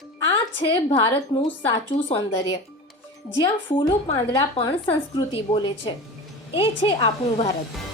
આ છે ભારતનું સાચું સૌંદર્ય, જ્યાં ફૂલો પાંદડા પણ સંસ્કૃતિ બોલે છે. એ છે આપણું ભારત.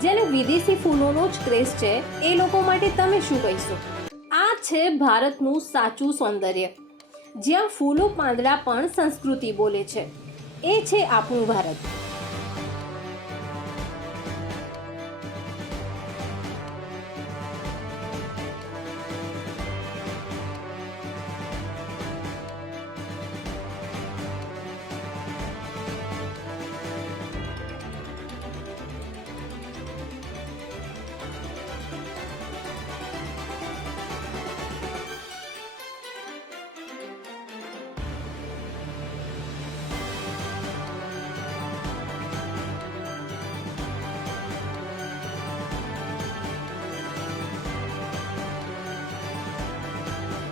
જેને વિદેશી ફૂલોનો જ ક્રેઝ છે, એ લોકો માટે તમે શું કહીશો? આ છે ભારતનું સાચું સૌંદર્ય, જ્યાં ફૂલો પાંદડા પણ સંસ્કૃતિ બોલે છે. એ છે આપણું ભારત.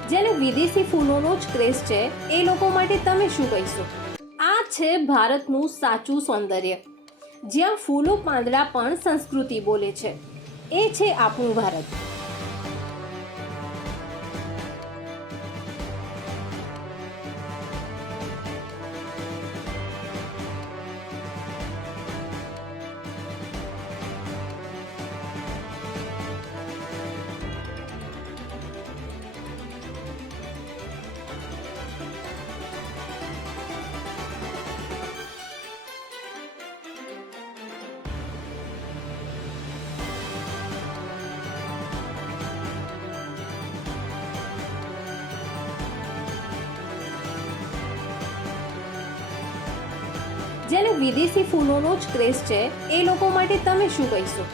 જેને વિદેશી ફૂલોનો જ ક્રેઝ છે, એ લોકો માટે તમે શું કહીશો? આ છે ભારતનું સાચું સૌંદર્ય, જ્યાં ફૂલો પાંદડા પણ સંસ્કૃતિ બોલે છે. એ છે આપણું ભારત. જેને વિદેશી ફૂલોનો જ ક્રેઝ છે, એ લોકો માટે તમે શું કહીશો?